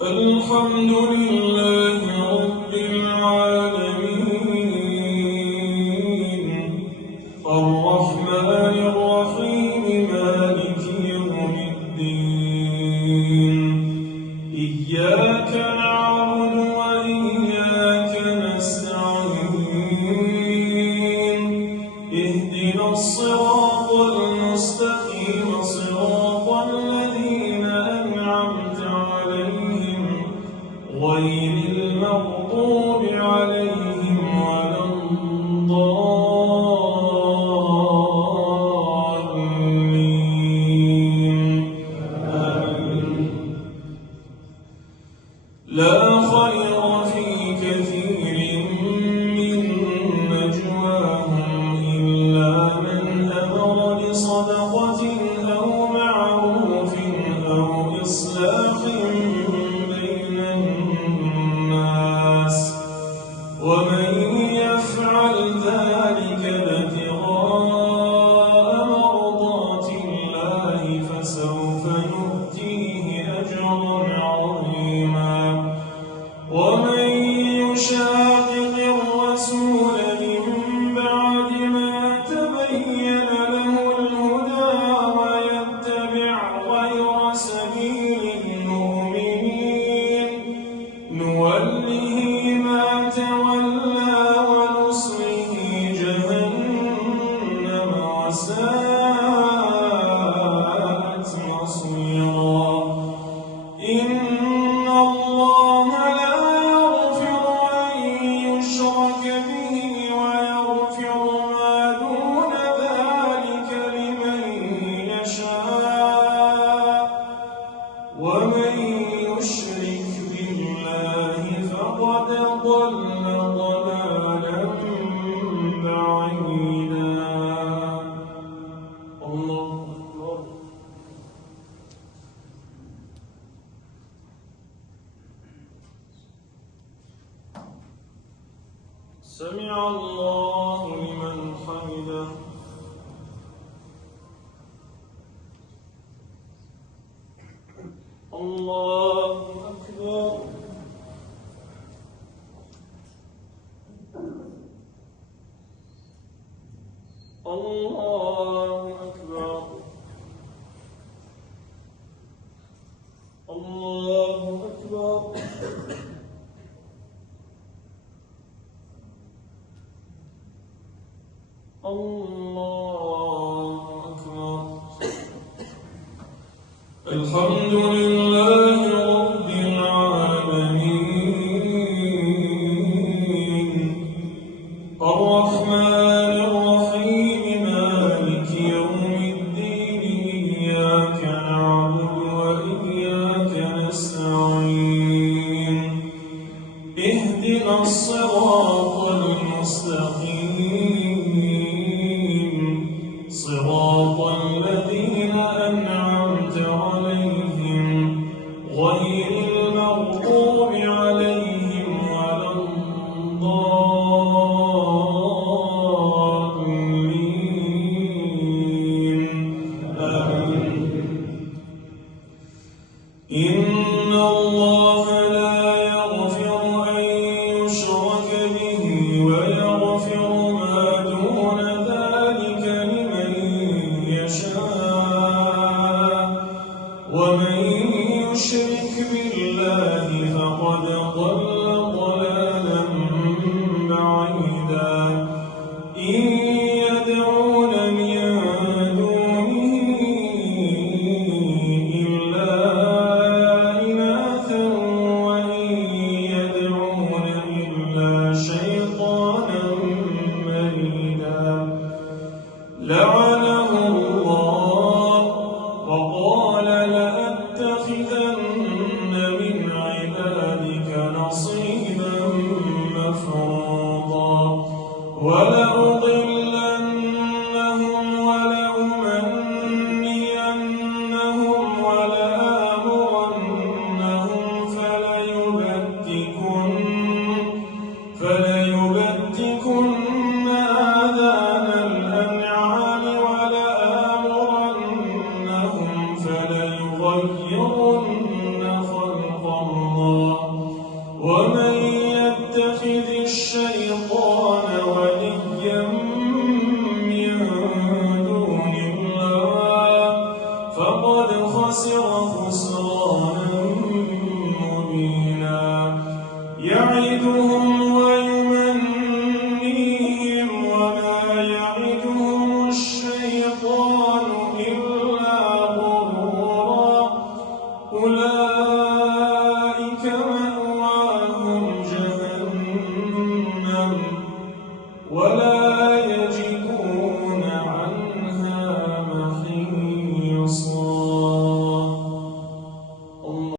الحمد لله رب العالمين الرحمن الرحيم مالك يوم الدين إياك نعبد وإياك نستعين اهدنا الصراط المستقيم صراط الذين أنعمت عليهم غير المغضوب عليهم ولا الضالين آمين. لا خير في كثير من نجواهم إلا من أمر بصدقة أو معروف أو إصلاح بين الناس ومن يفعل ذلك ابتغاء مرضات الله فسوف نؤتيه أجرا عظيما ومن يشاقق الرسول من بعد ما تبين له الهدى ويتبع غير سبيل المؤمنين نوله ما تولى ونصله جهنم وساءت مصيرا إن الله لا يغفر أن يشرك به ويغفر ما دون ذلك لمن يشاء ومن يشرك بالله فقد ضل ضلالا بعيدا. الله أكبر. سمع الله لمن حمده. الله أكبر. الله أكبر. الله أكبر. الله أكبر. الحمد لله رب العالمين الرحمن الرحيم مالك يوم الدين إياك نعبد وإياك نستعين اهدنا الصراط المستقيم صراط الذين أنعمت عليهم غير المغضوب عليهم ولا الضالين آمين. إن الله لا يغفر أن يشرك به ويغفر ما دون ذلك لمن يشاء ومن يشرك بالله فقد ضل ضلالا بعيدا. إن يدعون من دونه إلا إناثا وإن يدعون إلا شيطانا مريدا لعنه الله وقال لأتخذن من عبادك نصيبا مفروضا ولأضلنهم ولأمنينهم ولآمرنهم فليبتكن آذان الأنعام ولآمرنهم فليغيرن خلق الله الشيطان وليا من دون الله فقد خسر خسرانا مبينا يعدهم